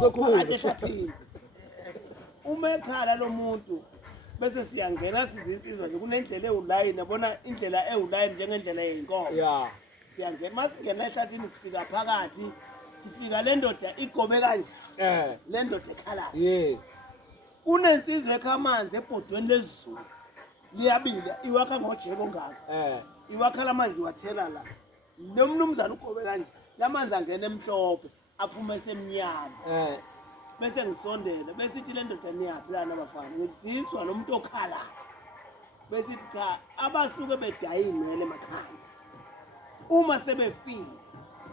Sokhulu eshathini. Uma ekhala lo muntu bese siyangena sizinsizwa nje kunendlela ewulayini yabona indlela ewulayini njengendlela yeinkomo. Yeah. Siyangena masingena eshathini sifika phakathi sifika le ndoda igobe kanje. Le ndoda ekhalayo. Yes. Kunensizwe ekhamanzi ebhodweni lezulu. Liyabila iwakha ngojeko ngaka. Iwakhala amanzi wathela la. Lo mnumzana ugobe kanje. Lamanzi angena emhlophe aphuma esemnyama. Bese ngisondela bese ithi le ndoda niyaphi lana bafana ngizizwa nomuntu okhala bese ithi cha abasuke bedayi inwele emakhaya uma sebefika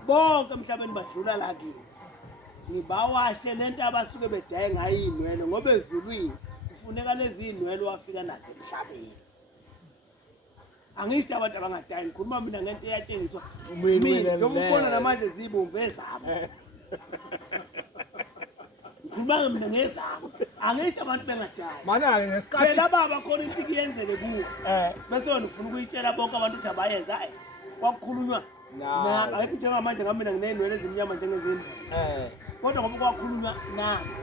bonke emhlabeni badlula la kimi ngibawashe lento abasuke bedayi ngayo inwele ngoba ezulwini kufuneka lezi inwele wafika nazo emhlabeni angisho abantu abangadayi ngikhuluma mina ngento eyatshengiswa mina njengoba ubona namanje zibomvu ezabo Khuluma mina ngezabo. Angithi abantu bengadayi. Mana-ke ngesikhathi phela baba khona into iyenzeke kuwo. Bese wena ufuna ukuyitshela bonke abantu ukuthi abayenza hayi. Kwakukhulunywa. Na ayithi njengamanje ngamina nginenwele ezimnyama njengezindlu. Kodwa ngoba kwakukhulunywa nami.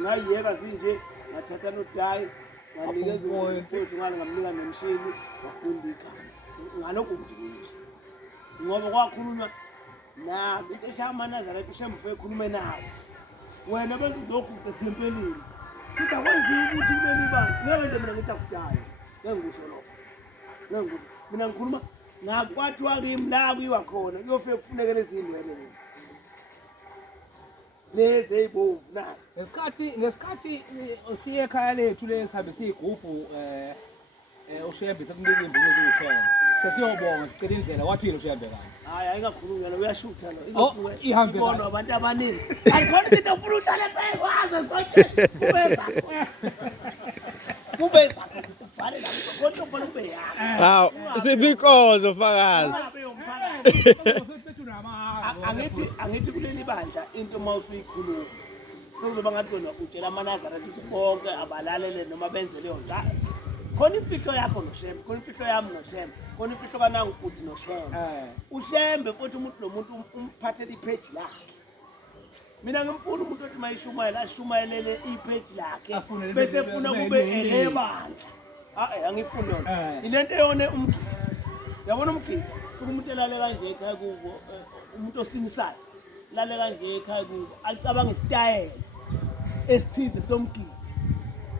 Ngayiyeka zinje ngathatha nodayi nganikeza umuntu ngale ngamnika nemshini wakundika. Ngalokho nje. Ngoba kwakukhulunywa na into eshamanazarete shemfu ekhulume nawe. Wena bese lokhu ethempelini sithi akwenziwa ukuthi kubeni bantu ngeke mina ngithi akudala ngengisho lokho ngengu mina ngikhuluma ngakwathiwa kimi la kuyiwa khona kuyofika kufuneke lezi indwele lezi eyibomvu nazi ngesikhathi siye ekhaya lethu lesihambe siyigubhu ushembe sekunika imbuzi eziwu-10 sesiyobonga sicela indlela wathini ushembe kanje hayi ayingakhulunywa lo uyashutha lo izosuke ihambe ibona abantu abaningi ayikhona into ofuna uhlale phe waze sonke kube zakho ubhale la konke ubona ube yakho hawu sibikozo fakazi angithi kuleli bandla into mawusuyikhuluma sekuzoba ngathi wena utshela amanazareti bonke abalalele noma benze leyo nto khona imfihlo yakho noshembe khona imfihlo yami noshembe khona imfihlo kanangu futhi noshembe ushembe futhi umuntu nomuntu umphathele ipage lakhe mina ngimfuna umuntu othi mayishumayela ashumayelele ipage lakhe bese efuna kube elebandla angifuni yona ilento eyone umgidi yabona umgidi futhi umuntu elale kanje ekhaya kubo umuntu osimisayo lale kanje ekhaya kubo alicabanga isitayela esithize somgidi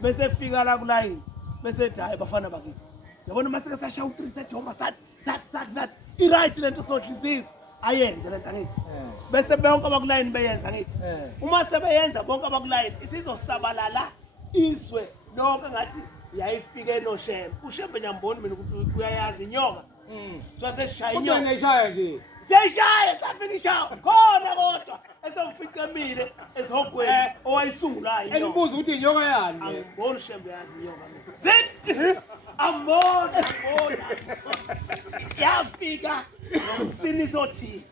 bese efika la kulayini bese hayi bafana bakithi yabona masike sashaya u3 sedoma sathi iright lento sohlizizwe ayenze lento angithi bese bonke abakulayini beyenza ngithi uma sebeyenza bonke abakulayini isizosabalala izwe lonke ngathi yayifike noshembe ushembe nyamboni mina ukuthi uyayazi inyoka saseshaya inyoka nayishaya nje siyashaya safika ishawa khona kodwa esomficemile ezogweni owayisungulayo inyoka engibuza ukuthi inyoka yani angiboni ushembe yazi inyoka zithi ambona yafika nomsiniso thi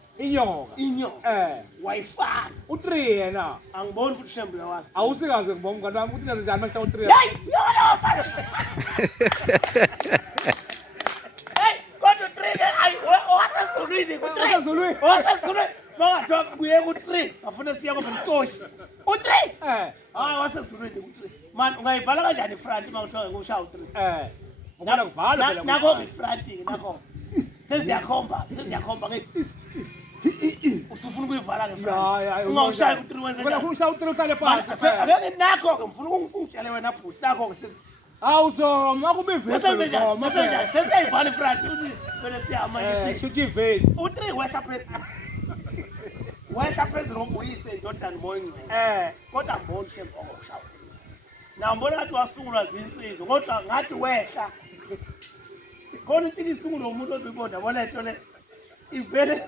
inyoka wayifaka u3 yena angiboni futhi ushembe uyawazi awusikaze ngibona umngane wami ukuthi njani manje u3 hey yona wafana hey kodwa u3 ayi wasezulwini wasezulwini bangathiwa kuye ku3 afuna siya komskoshi u3 wasezulwini u3 man ungayivala kanjani ifront uma uthiwa ngusha u3 ngibona kuvala phela nakho ifront nakho seziyakhomba ngithi usufuna ukuyivala ke front ungawushaya ku3 wenze ngifuna ukushaya u3 uhlale phansi akeke nakho ke ngifuna ungitshele wena bhuti nakho ke awuzoma kuba ivesi seseyivala ifront uthi phela siyama shuthi ivesi u3 wehla phezulu ngobuyise indodana moyingwe kodwa ngibona ushembe okushawa na ngibona ngathi wasungulwa zinsizwa kodwa ngathi wehla khona into isungulwa umuntu ozibona bona into le ivele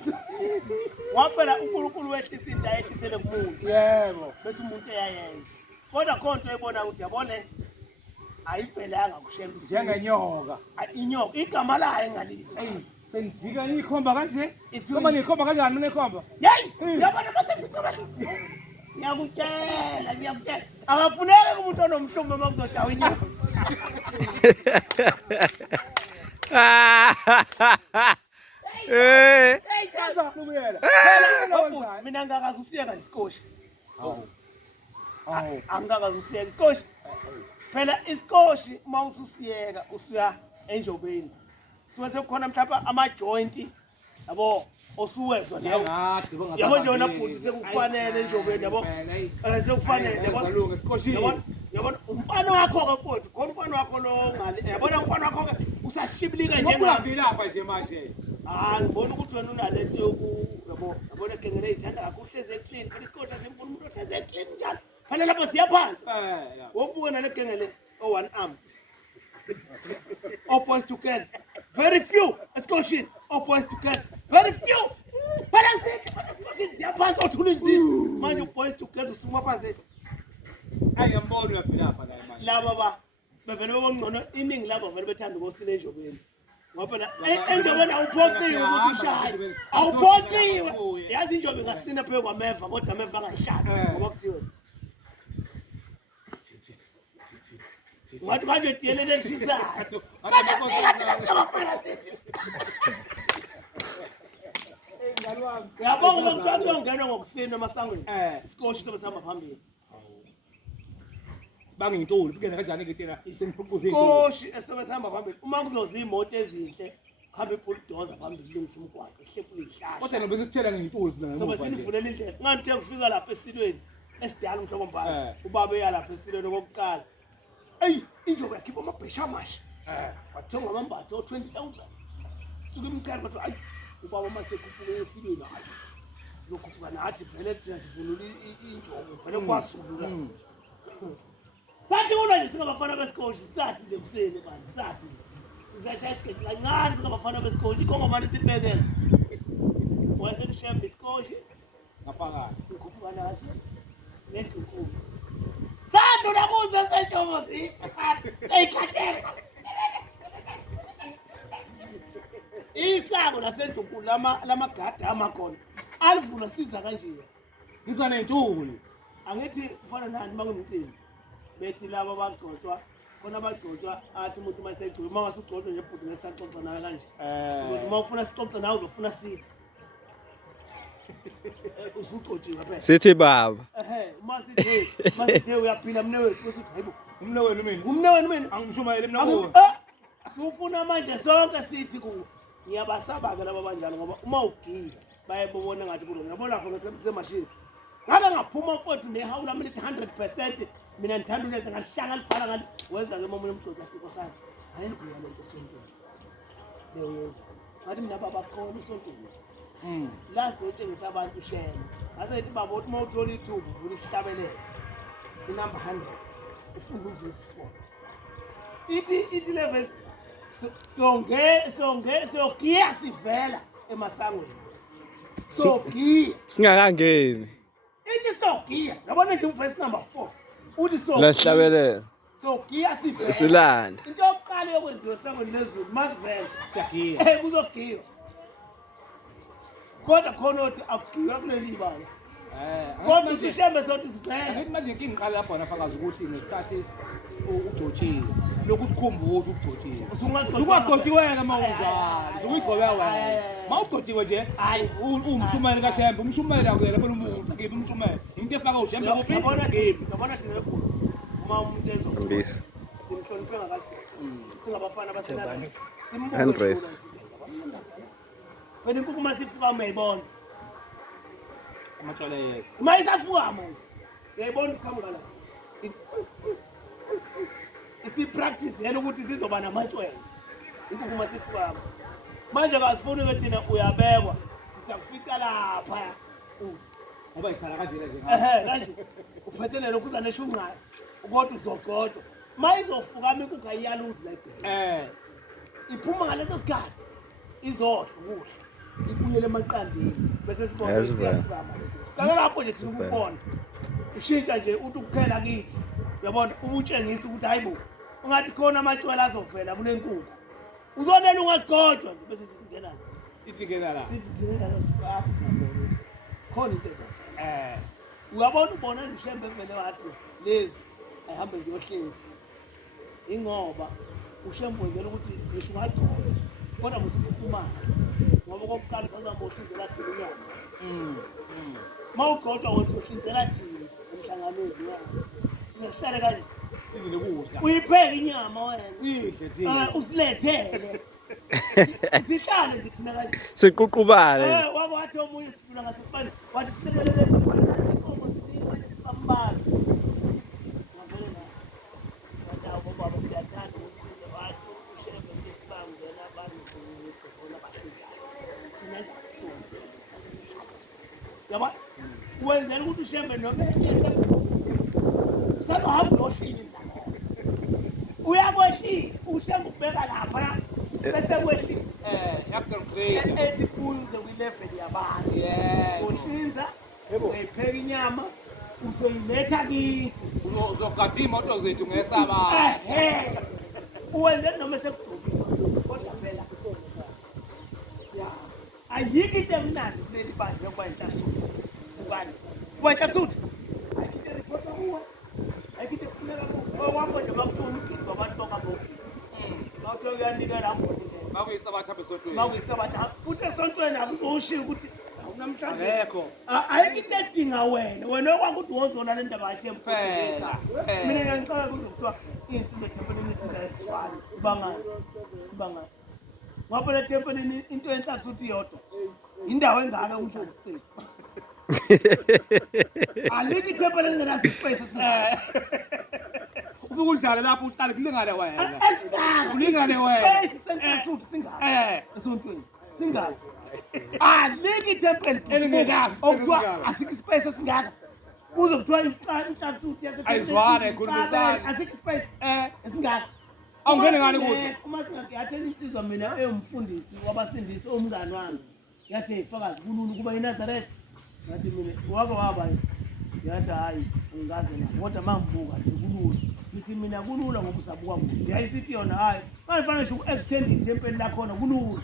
waphela uNkulunkulu wehlisa into ayehlisele kumuntu yebo bese umuntu eyayenza kodwa khona into ebona ukuthi yabona ayiphelanga kushembe njengenyoka inyoka igama layo engalizi sengijika nikhomba kanje uma nikhomba kanjani mina nikhomba hey yabona bese ngikhomba ngiyakutshela akafuneki umuntu onomhlumbe uma kuzoshaya inyoka mina ngakazi usiyeka isikhoshi angikakaze usiyeka isikhoshi phela isikhoshi uma ususiyeka usuya enjobeni suke sekukhona mhlawumbe ama-joint yabo osuwezwa nawe yabo nje wena bhuti sekukufanele enjobeni yabo sekukufanele yabona umfana wakho-ke futhi khona umfana wakho lo yabona umfana wakho-ke usashibilika lapha nje manje ngibona ukuthi wena unale nto yabona egengele ey'thanda kakhulu uhlezi eclean phela isikhoshi asimfuna umuntu ohlezi eclean njalo phela lapho siyaphansi wobuke nale gengele o-one arm all boys together very few esikoshini all boys together very few phela esikoshini siyaphansi othula inzima manje u-boys together usuma phansi ngiyambona uyavilapha la manje laba bevele bebongcono iningi labo vele bethanda ukosila enjobeni ngoba phela enjobeni awuphoqiwe ukuthi ushaye awuphoqiwe yazi injobe ngasina phezu kwameva kodwa ameva angayishayi ngoba kuthiwe wathi manje tiyelele eshisayo yabonga uma kuthiwa kuyongenwa ngokusina emasangweni isikhoshi sobe sihamba phambili bange intuli sikene kanjani ke thina sengiphuquze isikhoshi esobe sihamba phambili uma kuzoza iy'moto ezinhle kuhambe ibuldoza phambili lungisa umgwaqo ihlephule iy'hlahla kodwa nobe sikuthela ngintuli sobe sinivulela indlela nganthe kufika lapha esilweni esidala umhlobo mbala ubaba eya lapha esilweni okokuqala eyi injobe yakhipha amabhesha amasha wathenga amambatho o-20,000 suke imkhali kodwa ayi ubaba uma sekhuphuke esilweni hayi lokhuphuka nathi vele siyazivunula injobe vele kwasulula sathi una nje singabafana besikhoshi sathi nje kuseni bantu sathi sizashaya isikhethi kancane singabafana besikhoshi ikhongomane silibekela wayesemshembe isikhoshi ngaphakathi ukhuphuka nathi nendlu nkulu sadlula kuzo senjobo seyikhatheka isango lasendlu nkulu lamagadi amakhona alivula siza kanjiwe ngizwa nentuli angithi kufana nani uma kunemicimbi bethi laba abagcotshwa khona abagcotshwa athi umuntu uma esegcotshwa uma ngasugcotshwa nje bhuti ngesaxoxa nawe kanje uzothi uma ufuna sixoxe nawe uzofuna sithi usugcotshiwe phela Sithi baba. masithe uyaphila mne wethu bese uthi hayibo umne wenu mina umne wenu mina angishumayele mina kuwe sufuna manje sonke sithi kuwe ngiyabasaba-ke laba banjalo ngoba uma ugiya baye bobona ngathi kulo ngiyabona khona semashini ngabe ngaphuma mfowethu nehawula mina ithi 100% mina ngithanda ulenze ngalishanga libhala ngani wenza-ke momunye umdoda afiko sami ayenziwa lento esontweni leyo yenza ngathi mina babakhona esontweni la siyotshengisa abantu shene ngasethi baba uthi uma uthola ithuba uvula isihlabelelo inumber 100 ufunda uvesi 4 ithi level sogiya sivela emasangweni sogiya Singakangeni. ithi sogiya yabona nje uvesi number 4 uthi Lasihlabelela. sogiya sivela Silanda. into yokuqala yokwenziwa esangweni lezulu masivela siyagiya kuzogiywa kodwa khona uthi akugiywa kuleli bala kodwa ishembe sothi sivele ngithi manje inkinga iqala lapho nafakazi ukuthi ngesikhathi ugcotshiwe lokhu sikhumbule ugcotshiwe ungagcotshiweka uma unjalo uyigqoka wena uma ugcotshiwe nje hayi umshumayeli kaShembe umshumayeli akuyena phela umuntu ngiphi umshumayeli into efaka uShembe yabona thina lebhulu uma umuntu Mbisi. simhloniphe ngakade singabafana abasenazana Andres. phela inkukhu uma sifuka mayibona amatshala yes uma isafuka manje uyayibona ukuqhamuka la isi-practice yena ukuthi sizoba namatshwele inkukhu uma sifuka manje kasifuni-ke thina uyabekwa siyakufica lapha ngoba ikhala kanjena nje kanje uphethelele lokhu uzaneshunqayo kodwa uzogcotshwa ma izofukama inkukhu ayiyaluzi la iphuma ngaleso sikhathi izodla ukudla ibuyele emaqandeni bese sibona lapho nje thina ukubona ushintsha nje uthi ukuphela kithi uyabona ubutshengisa ukuthi hayibo ungathi khona amatshwala azovela kule nkukhu uzonela ungagcotshwa nje bese singena ifikela la khona into uyabona ubona nje Shembe vele wathi lezi ayihambe ziyohlezi ingoba uShembe wenzela ukuthi ngisho ungagcola kodwa muthi uphumana ngoba kokuqala bazambohlinzela thina inyama ma ugcotshwa wethu uhlinzela thina angamezi ya sihlale kanje sidle kudla uyipheka inyama wena sidle thina usilethele sihlale nje thina kanje Siququbane. wakwathi omunye sifuna ngasesibani wathi sisekelele inkomo sibambala ngabona na wathi baba siyathanda ukuthi wathi ushebe nje sibangena abantu bona bafika thina ngasonto yaba wenzela ukuthi ushembe noma sabahambe oshini uyakweshila ushembe ubeka lapha bese kweshila yapgrade ethi kuze kwi-level yabantu uhlinza uyipheka inyama uzoyiletha kithi uzogada imoto zethu ngesaba uwenzele noma sekugcobile kodwa phela ya ayikho into emnandi kuleli bandla yokuba inhlasuthi ubani kuba inhlasuthi ayikho into eripota kuwe ayikho into efuneka kuwe owakho nje bakuthola ugidi wabantu bokabokile ngakho kuyanikela ambonile makuyisabatha besontweni makuyisabatha futhi esontweni akuzoshilo ukuthi namhlanje akekho ayikho into edinga wena okwakuthi wozona le ndaba yashembe phela mina ngiyacela ukuthi kuthiwa insizwe thempelini ithi ayisifani ibangani ngoba le thempelini into enhlanhla uthi yodwa indawo engaka umdlalo state aliki thempelini ngenazi space ufike udlale lapho uhlale kulingane wena esingaka kulingane wena space senhlanhla uthi singaka esontweni singaka aliki thempeli elingenazi okuthiwa asikho space esingaka kuze kuthiwa inhlanhla uthi ayizwane khulumisana asikho space esingaka awungene ngani kuzo uma singayathela insizwa mina eyomfundisi wabasindisi omngane wami yathi ifakazi kulula ukuba iNazaretha ngathi mina wake waba yathi hayi ungaze na kodwa mangibuka nje kulula ngithi mina kulula ngoba usabuka kude yayisithi yona hayi manje fanele uku-extend ithempeli lakhona kulula